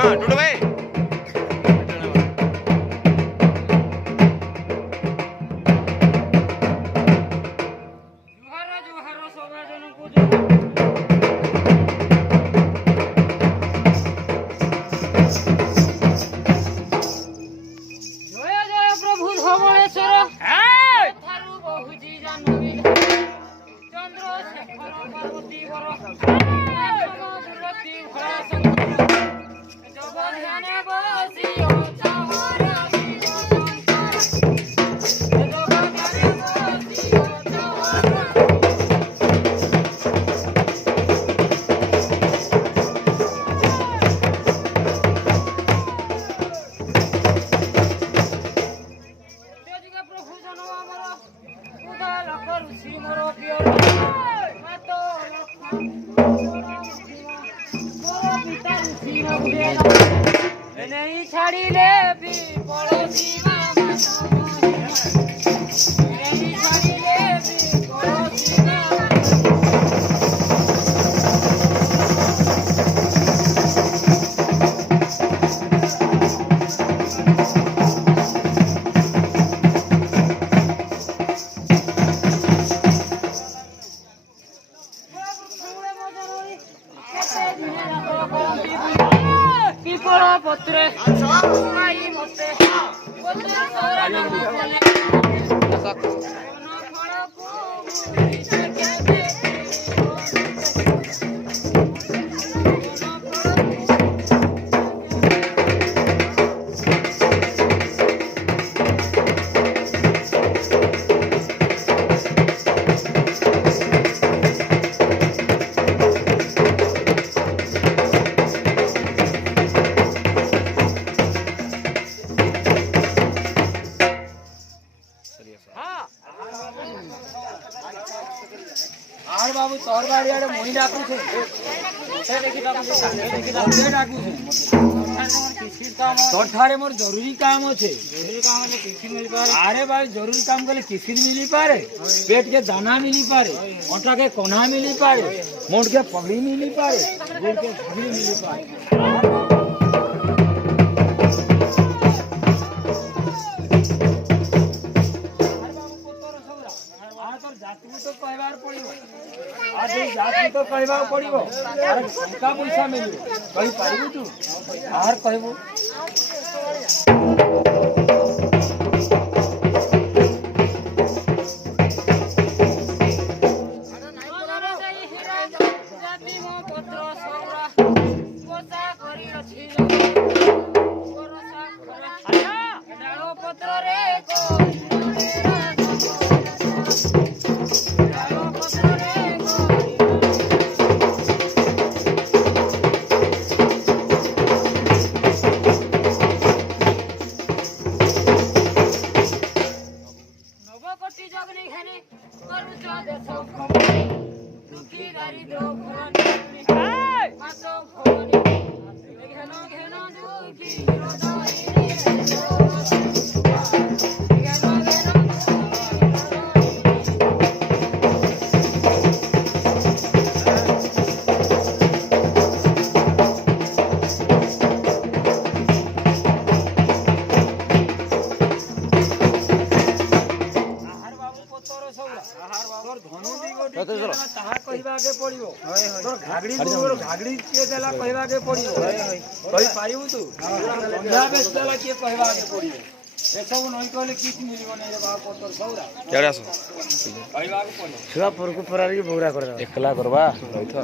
हां टुडू भाई नहीं छाड़ी ले भी पड़ोसी नहीं छाड़ी ले भी पड़ोसी पत्रे माई मते पत्रे सारा बोले आर बाबू तोर बाड़ी आड़े मोही डाकू छे से देखि डाकू छे डाकू छे तोर थारे मोर जरूरी काम छे जरूरी काम ले किसिन मिली पारे अरे भाई जरूरी काम कले किसिन मिली पारे पेट के दाना मिली पारे ओटा के कोना मिली पारे मोट के पगड़ी मिली पारे गुड़ के पगड़ी मिली पारे तो कहबार पड़िबो आज जाति तो कहबार पड़िबो अरे टका पैसा मिलिबो कहि पारिबो तू आर कहबो जाति मो पत्र सौरा कोसा करी अछि कोरसा अच्छा डालो पत्र रे को घागड़ी के देला कहबा के पड़ियो कहि पारिबु तू बंधा बेच देला के कहबा के पड़ियो ए सब नई कहले किछ मिलिबो नै रे बाप पत्तर सौरा केड़ा सो कहबा के पड़ियो छुआ परकु परारी के बोरा कर एकला करबा रहिथ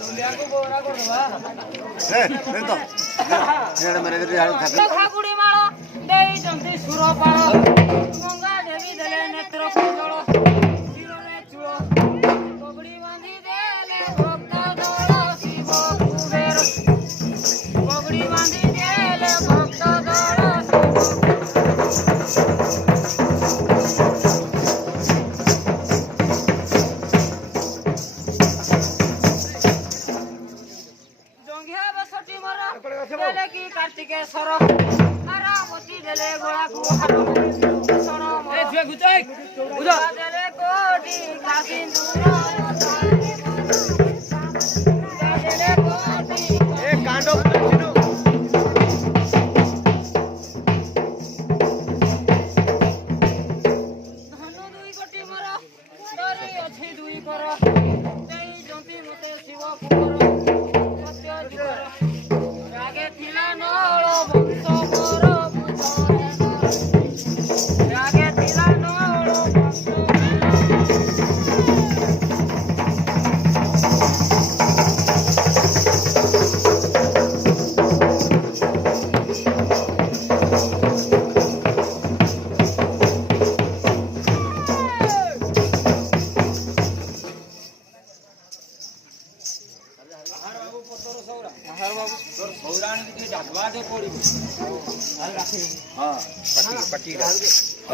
दुनिया को बोरा करबा ए नहीं तो नेड़ मेरे रे आलू खाके घागुड़ी माळो देई जंती सुरपाळ गंगा देवी देले नेत्र कुजळ शिरोरे चूळ पगड़ी बांधी देले भक्त दळ शिव कुबेर पगड़ी बांधी देले भक्त दळ जंघिया बसटी मरा देले की कार्तिकेश्वर आरामती देले गोळा को हारो सोनो ए जुए गुचाई बुझा देले कोटी कासिंदूर देले कोटी ए कांड ସୁନ୍ଦର ଦେଇଛନ୍ତି ମୋତେ ଶିବ କୁମାର ସତ୍ୟ ଯୁଗର ରାଗେ ଥିଲା ନଳ ବଂଶ ମୋର ରାଗେ ଥିଲା ନଳ ବଂଶ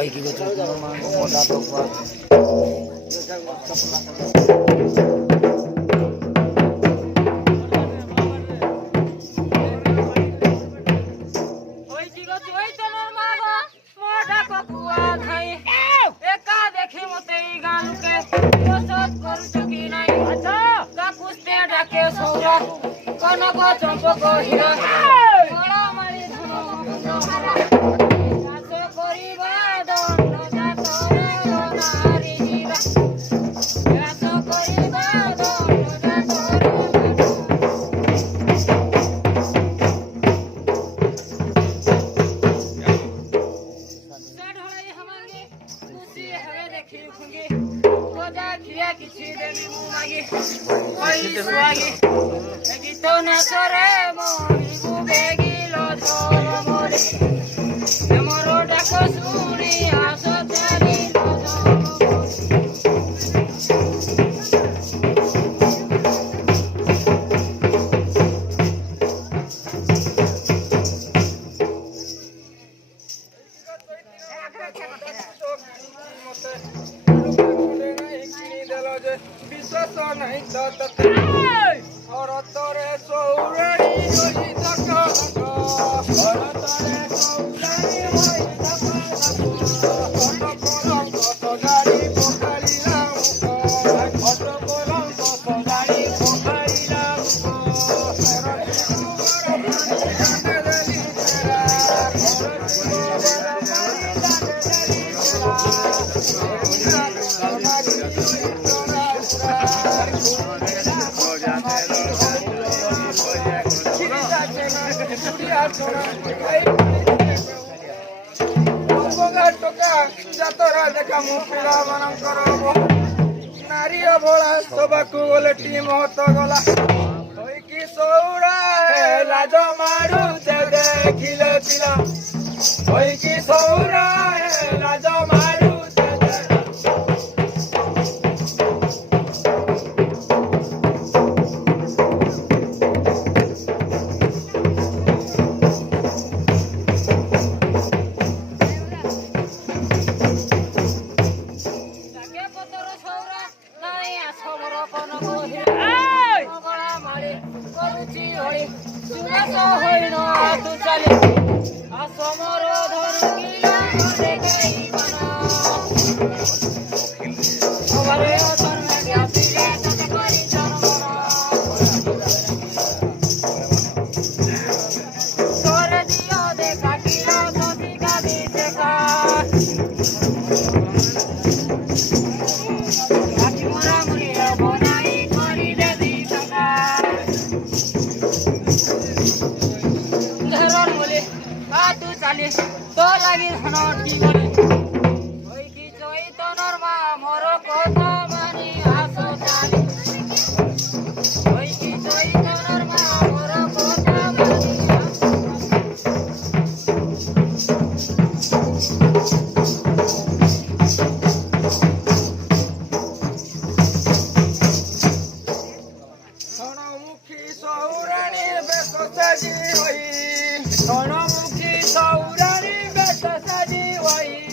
কি করছো মোটা তো কনক চম্পক হীরা কলা মারি ধন চাষ କରିବା ଦଣ୍ଡ ଜାତରେ ନାରୀ ହୀରା ଚାଷ କରିବା ଦଣ୍ଡ ଜାତରେ ହମାଙ୍ଗି ଖୁସି ହେବେ ଦେଖି ଖୁଙ୍ଗି ଗଜା ଖିଆ କିଛି ଦେବି ମୁଁ ମାଗି କହି ସୁଆଗି ଗୀତ ନାଚରେ ମରିବୁ ବେଗିଲ ଝର ମରେ ମୋର ଡାକ ଶୁଣି ଆସ ଚାଲିଲ ବିଶ୍ୱାସ ନାହିଁ ତତେ ଭରତରେ ସୌରାଣୀ ହୋଇ ଭରତରେ ସୌରାଣୀ ହୋଇ କଲଙ୍କ ସଜାଡ଼ି ପକାଳିଲା କଲଙ୍କ ସଜାଡ଼ି ପକାଳିଲା ଯାତରା ଦେଖା ମୁଁ ପିଲାମାନଙ୍କର ନାରୀ ଅଭଳା ସବାକୁ ଗଲେ ଟି ମହତ ଗଲା ହୋଇକି ସୌରା ଲାଜ ମାରୁ ଦେଖିଲେ ପିଲା ହୋଇକି ସୌରା ଲାଜ ମାରୁ তো লাগি ধন ঠিকনি ওইকি চৈতন্যর মা মোর কথা মানি আস চালি ওইকি চৈতন্যর মা মোর কথা মানি ধনমুখী সৌরাণী বেশ সাজি হই ধনমুখী সৌরাণী বেশ সাজি হই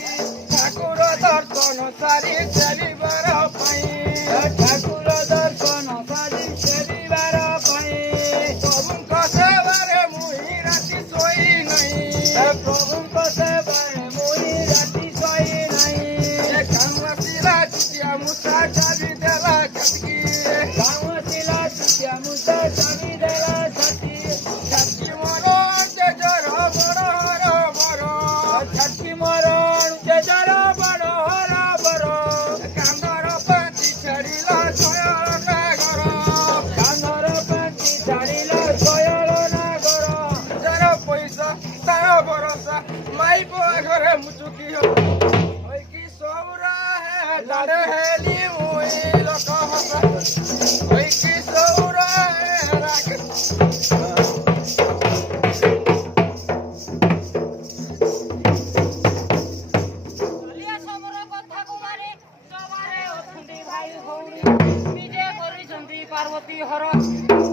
ପାର୍ବତୀ ହର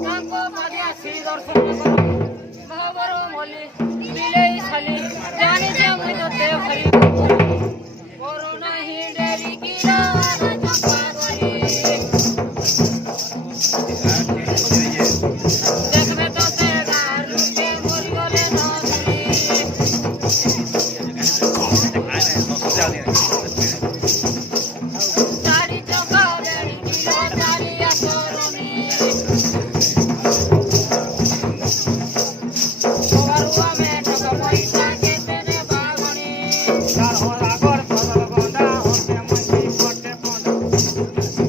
ତାଙ୍କ ପାଦେ ଆସି ଦର୍ଶନ କର ଭାବର ମଲି ବିଲେଇ ଖାଲି ଜାଣିଛ ମୁଁ ତୋତେ ଭରି କରୁ ନାହିଁ ଡେରି କି ଚମ୍ପା କରି দেখবে তোতে গার রূপে মরিগলে নদী চারি চকা বেড়ি কিলো চালিয়া সরণি সবারুয়া মে টাকা পয়সা কেতে রে বাগনি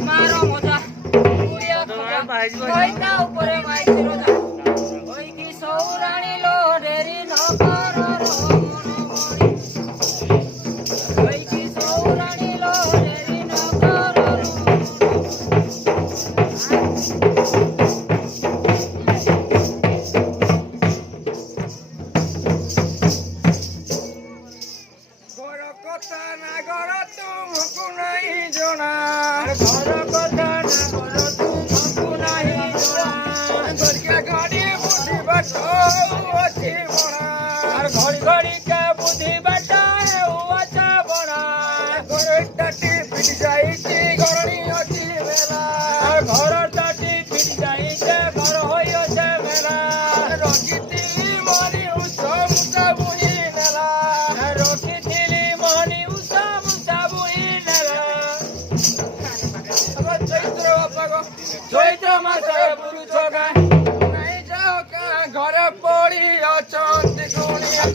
মারো মজা উড়িয়া কইতা উপরে মাইছি রোজা ওই কি সৌরাণী লো ডেরি ন কর রমণী ওই কি সৌরাণী লো ডেরি ন কর ঘর কথা না ঘর তুমকু নাই জনা ঘর কথা না ঘর তুমকু নাই জনা ঘরিয়া ঘড়ি বুদ্ধি বাট ଅଛି বড়া ঘড়ি ঘড়ি কে বুদ্ধি বাট আছে বড়া ঘর টাটি পিটি যাইছি ঘরনি ଅଛି মেলা ঘর টাটি পিটি যাইছে ঘর হই আছে মেলা রকিতি মনি উৎসব বুঝি মেলা রকিতি মনি উৎসব বুঝি মেলা চৈত্র মাসে পুরুষ গায় নাই যাও কা ঘরে পড়ি অଛନ୍ତି গুণিয়া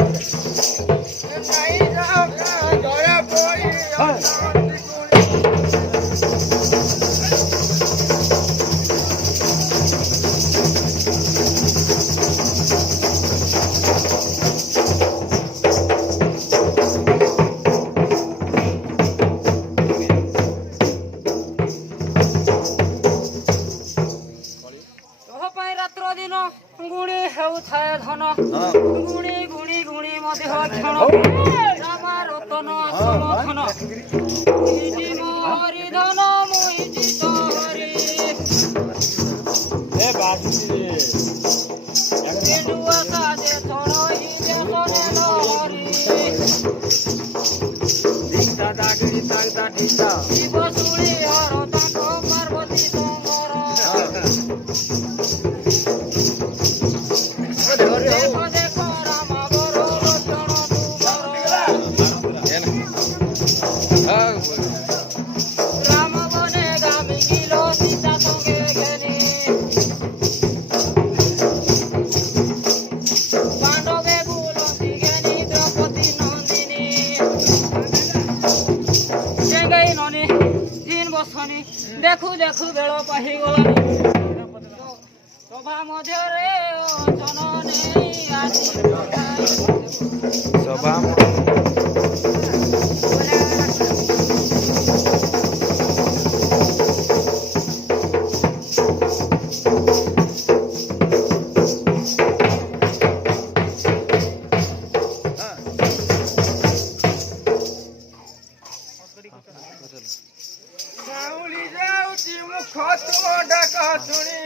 নাই যাও কা ঘরে পড়ি অଛନ୍ତି গুণিয়া ତୋ ପାଇଁ ରାତ୍ର ଦିନ ଗୁଣି ହେଉଥାଏ ଧନ ଗୁଣି ଗୁଣି ଗୁଣି ମଧ୍ୟ କ୍ଷଣ ରାମା ରତନ ସମଧନ ଇଜି ମୋରି ଧନ ମୁଇଜି ତୋରି ଏଣ୍ଡୁଆ କାଜେ ଚଢ଼ଇ ଦେଶରେ ଲହରି ଶିବ ଶୁଣି ହର ତାଙ୍କ ପାର୍ବତୀ ସଙ୍ଗର ଦେଖ ଦେଖ ରାମ ବର ରଚଣ ତୁମର ରାମ ବନେ ଗାମି କିଲୋ ସୀତା ସଙ୍ଗେ ଘେନି ପାଣ୍ଡବେ ବୁଲନ୍ତି ଘେନି ଦ୍ରୌପଦୀ ନନ୍ଦିନୀ চেঙ্গাই ননি দিন বসনি দেখু দেখু বেଳ পাহিগলানি সভা ମଧ୍ୟରେ ଅଚନ ନେଇ ଆସି ସଭା ଗାଉଳି ଯାଉଛି ମୁଖ ତୁମ ଡାକ ଶୁଣି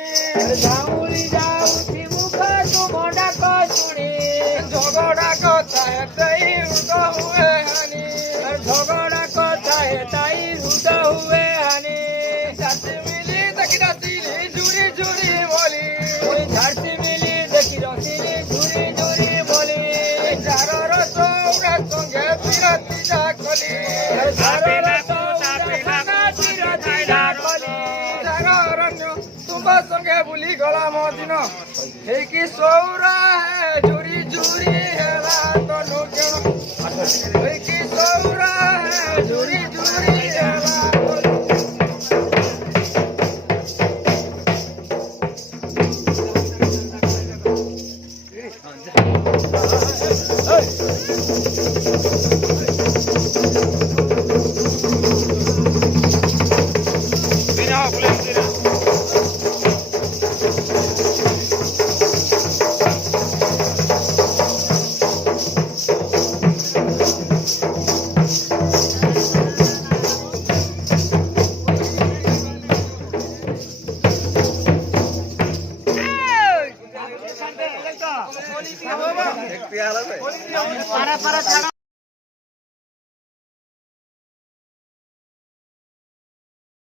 ଝାଉଁଳି ଯାଉଛି ମୁଖ ତୁମ ଡାକ ଶୁଣି ଝଗଡ଼ା କଥା ହେତେଇ ରୁଗ ହୁଏ ହାନି ଝଗଡ଼ା କଥା ହେତାଇ ହୃଦ ହୁଏ ହାନି ଚାଷୀ ମିଲି ଦେଖି ରାତିରେ ଜୁରି ଜୁରି ବୋଲି ওই ঝাড়সি মিলি দেখি রসিলি ঝুরি ঝুরি বলি ଚାରର ସୌରା ସଙ୍ଗେ ବିରତି କଲି ଅରଣ୍ୟ ତୁମ ସଙ୍ଗେ ବୁଲି ଗଲା ମୋ ଦିନ ହେଇକି ସୌରା ଜୁରି ଜୁରି ହେଲା ତନୁ କେଣ ହେଇକି ସୌରା ଜୁରି ଜୁରି ହେଲା ପାରା ପାରା ଛାଡ